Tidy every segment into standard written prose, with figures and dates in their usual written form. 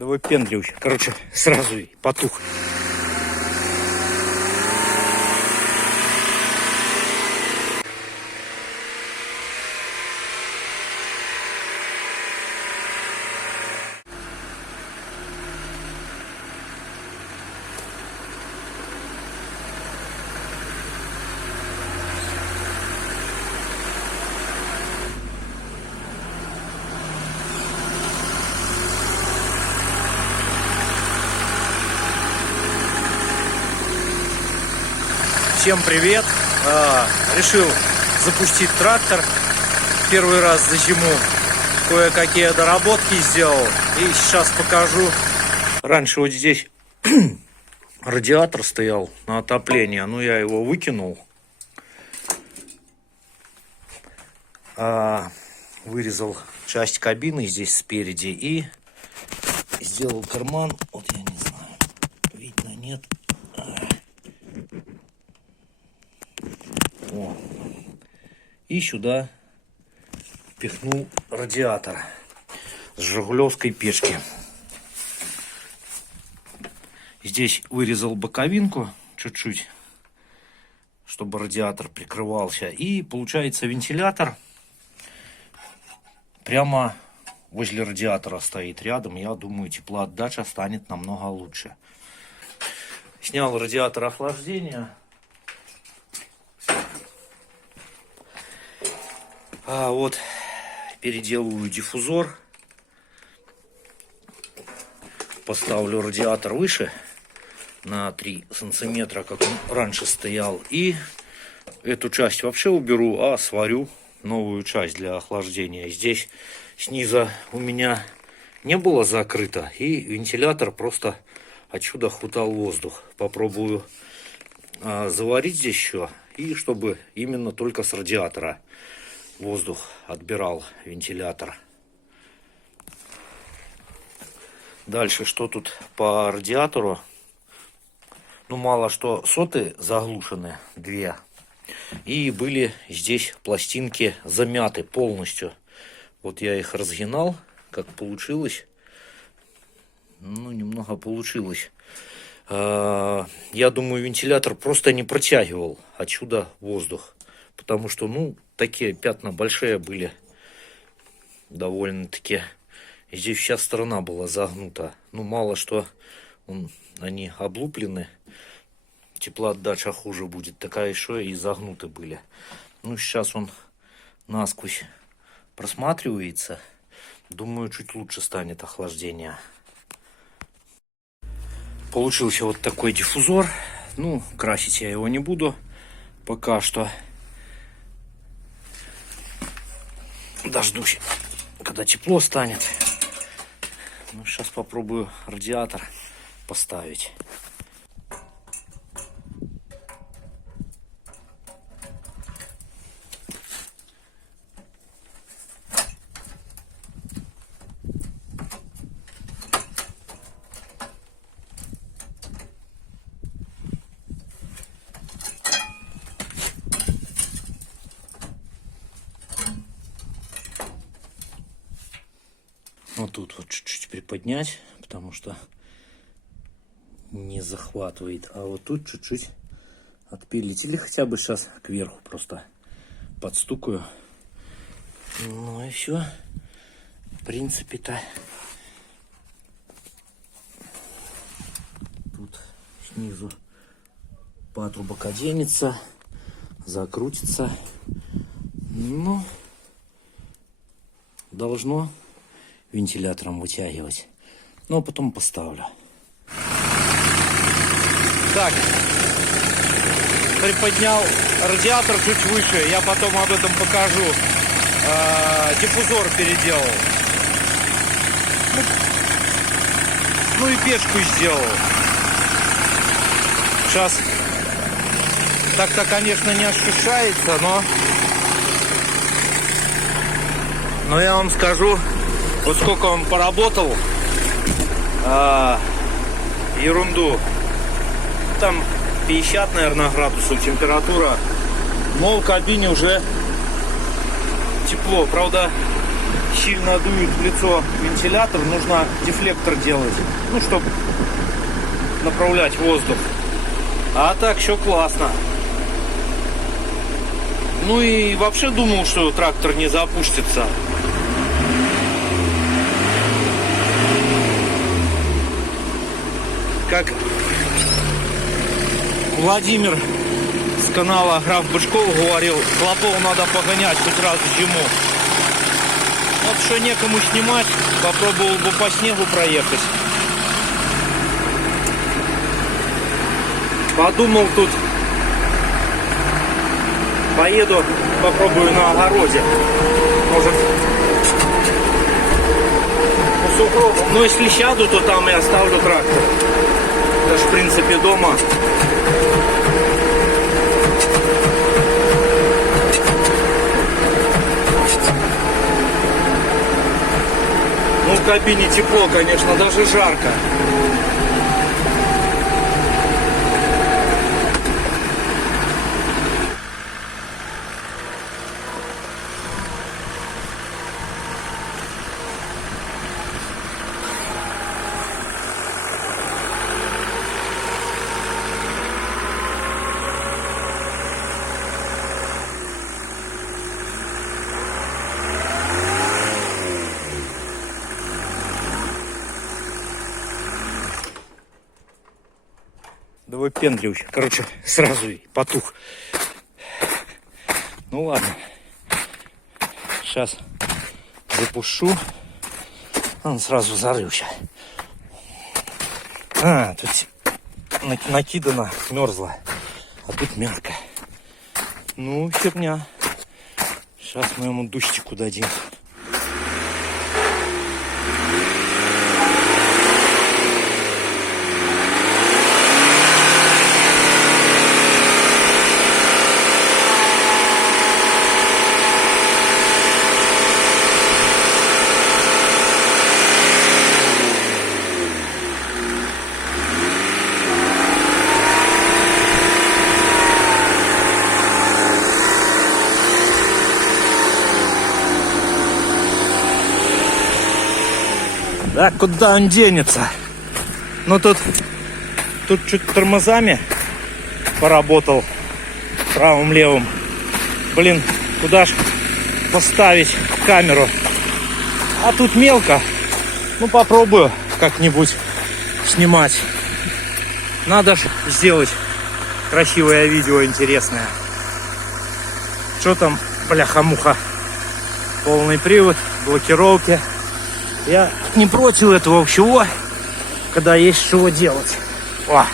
Да выпендривайся. Короче, сразу и потух. Всем привет! Решил запустить трактор первый раз за зиму. Кое-какие доработки сделал. И сейчас покажу. Раньше вот здесь радиатор стоял на отопление. Но я его выкинул. Вырезал часть кабины здесь спереди. И сделал карман. Вот я не знаю, видно, нет. О. И сюда пихнул радиатор с жигулевской печки. Здесь вырезал боковинку чуть-чуть, чтобы радиатор прикрывался. И получается вентилятор прямо возле радиатора стоит рядом. Я думаю, теплоотдача станет намного лучше. Снял радиатор охлаждения. Вот переделываю диффузор, поставлю радиатор выше на 3 сантиметра, как он раньше стоял, и эту часть вообще уберу, а сварю новую часть для охлаждения. Здесь снизу у меня не было закрыто, и вентилятор просто отсюда хватал воздух. Попробую заварить здесь еще, и чтобы именно только с радиатора воздух отбирал вентилятор. Дальше, что тут по радиатору? Ну, мало что соты заглушены, 2. И были здесь пластинки замяты полностью. Вот я их разгинал, как получилось. Ну, немного получилось. Я думаю, вентилятор просто не протягивал отсюда воздух. Потому что, ну, такие пятна большие были, довольно-таки. Здесь вся сторона была загнута. Ну, мало что они облуплены. Теплоотдача хуже будет. Такая еще и загнуты были. Ну, сейчас он насквозь просматривается. Думаю, чуть лучше станет охлаждение. Получился вот такой диффузор. Ну, красить я его не буду пока что. Дождусь, когда тепло станет. Ну, сейчас попробую радиатор поставить. Вот тут вот чуть-чуть приподнять, потому что не захватывает. А вот тут чуть-чуть отпилить. Или хотя бы сейчас кверху просто подстукаю. Ну и все. В принципе-то тут снизу патрубок оденется, закрутится. Ну, должно вентилятором вытягивать. Ну, а потом поставлю. Так, приподнял радиатор чуть выше. Я потом об этом покажу. Диффузор переделал. Ну и печку сделал. Сейчас так-то, конечно, не ощущается, но я вам скажу, вот сколько он поработал, ерунду. Там 50, наверное, градусов температура. Но в кабине уже тепло. Правда, сильно дует в лицо вентилятор, нужно дефлектор делать, ну, чтобы направлять воздух. А так все классно. Ну и вообще думал, что трактор не запустится. Как Владимир с канала Граф Бычков говорил, клопов надо погонять хоть раз в зиму. Вот что некому снимать, попробовал бы по снегу проехать. Подумал, тут поеду, попробую на огороде. Может, по сугробам. Но если сяду, то там и оставлю трактор. Даже в принципе дома. Ну, в кабине тепло, конечно, даже жарко. Да выпендривайся. Короче, сразу и потух. Ну ладно. Сейчас запушу. Он сразу зарылся. А, тут накидано, мерзло. А тут мягко. Ну, херня. Сейчас мы ему душечку дадим. Да куда он денется? Ну тут чуть тормозами поработал правым-левым. Блин, куда ж поставить камеру? А тут мелко. Ну попробую как-нибудь снимать. Надо ж сделать красивое видео, интересное. Что там, бляха-муха? Полный привод, блокировки. Я не против этого всего, когда есть что делать. О!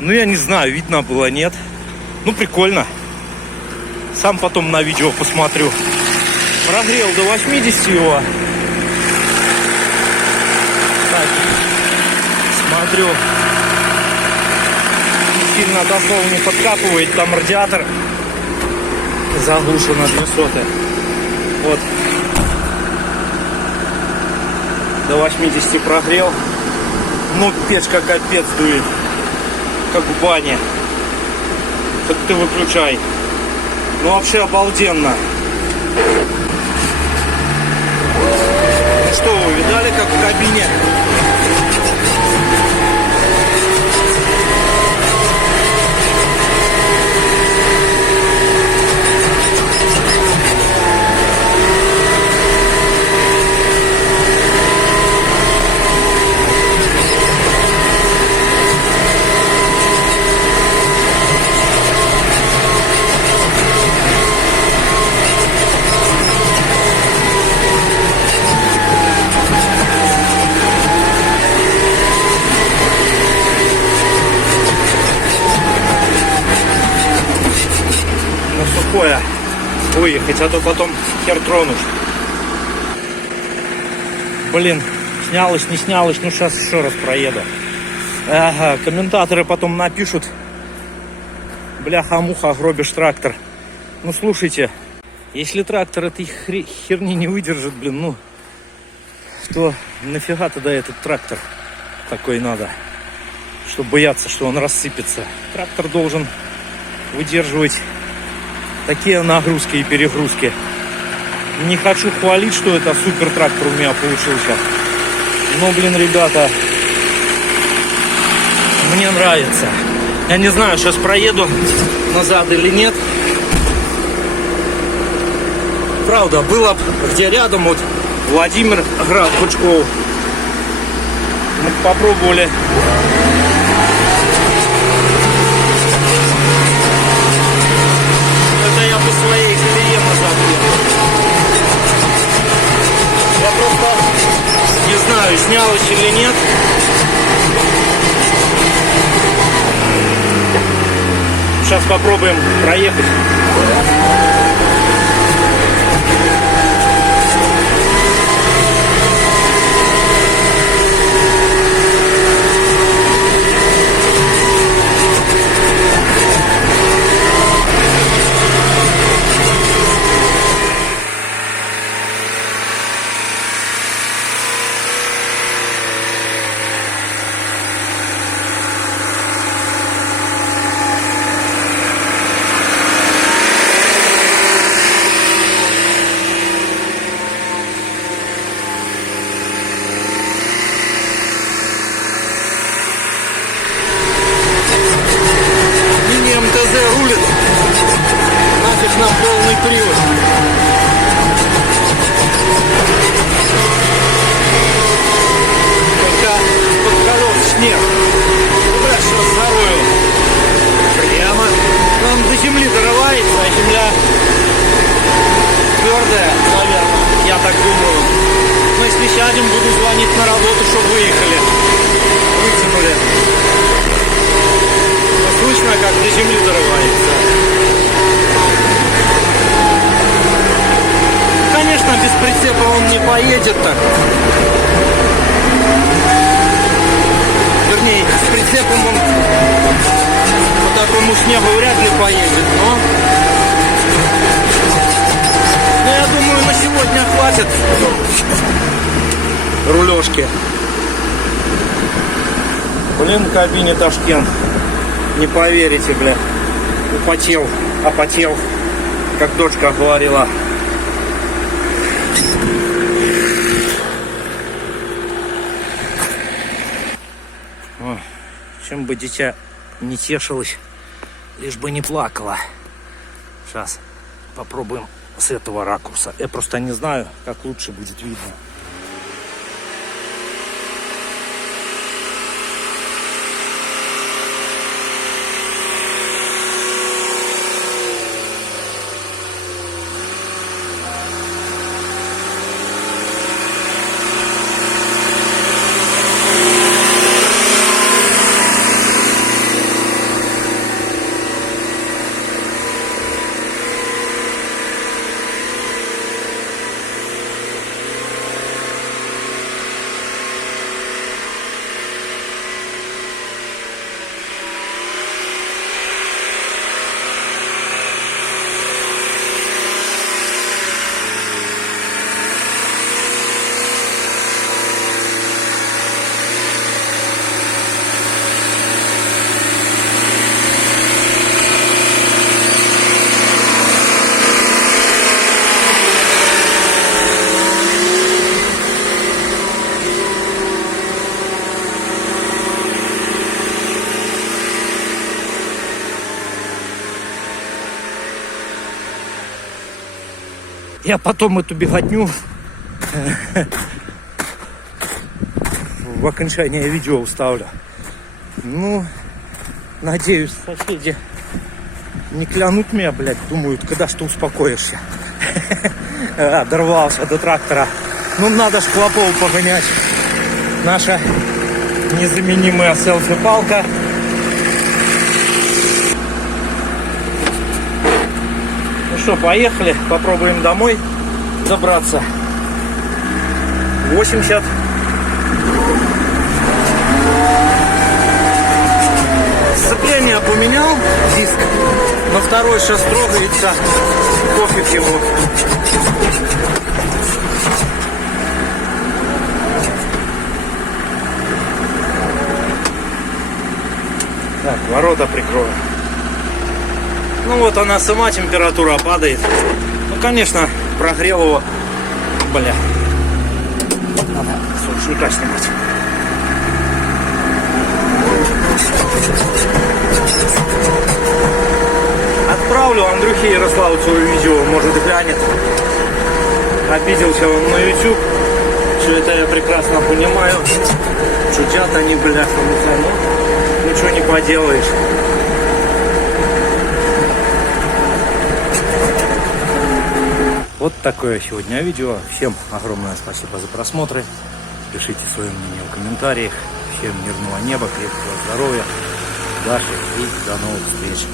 Ну, я не знаю, видно было, нет. Ну, прикольно. Сам потом на видео посмотрю. Прогрел до 80 его. Так, смотрю. Сильно до слова не подкапывает. Там радиатор заглушен на 200. Вот. До 80 прогрел. Ну, печка капец дует. Как в бане. Так ты выключай. Ну, вообще обалденно. Что, вы видали, как в кабине? Выехать, а то потом хер тронуть. Блин, снялось, не снялось. Ну, сейчас еще раз проеду. Ага, комментаторы потом напишут: бляха-муха, гробишь трактор. Ну, слушайте, если трактор этой херни не выдержит, блин, ну, то нафига тогда этот трактор такой надо, чтобы бояться, что он рассыпется. Трактор должен выдерживать такие нагрузки и перегрузки. Не хочу хвалить, что это супер трактор у меня получился. Но, блин, ребята, мне нравится. Я не знаю, сейчас проеду назад или нет. Правда, было бы где рядом, вот Владимир Град, Пучков. Мы попробовали. Своей колее назад. Я просто не знаю, снялось или нет. Сейчас попробуем проехать. Рулит. Нафиг нам полный привод. Только под колес снег. Куда сейчас зароил? Прямо. Он до земли дорывается, а земля твердая, наверное. Я так думаю. Но если сядем, буду звонить на работу, чтобы выехали. Вытянули. Слышно, как до земли дорывается. Конечно, без прицепа он не поедет так. Вернее, с прицепом он по такому снегу вряд ли поедет, но я думаю, на сегодня хватит рулежки. Блин, в кабине Ташкент. Не поверите, бля. Опотел, как дочка говорила. О, чем бы дитя не тешилось, лишь бы не плакала. Сейчас попробуем с этого ракурса. Я просто не знаю, как лучше будет видно. Я потом эту беготню в окончание видео вставлю. Ну, надеюсь, соседи не клянут меня, блядь, думают, когда что успокоишься. Дорвался до трактора. Ну, надо ж клопов погонять. Наша незаменимая селфи-палка. Ну что, поехали, попробуем домой добраться. 80. Сцепление поменял, диск, но второй сейчас трогается, пофиг ему. Так, ворота прикрою. Ну вот она сама, температура падает. Ну, конечно, прогрел его. Бля. Надо с ручника снимать. Отправлю Андрюхе Ярославцу видео, может глянет. Обиделся он на YouTube. Все это я прекрасно понимаю. Чудят они, бляха, ну ничего не поделаешь. Вот такое сегодня видео. Всем огромное спасибо за просмотры. Пишите свое мнение в комментариях. Всем мирного неба, крепкого здоровья, удачи и до новых встреч.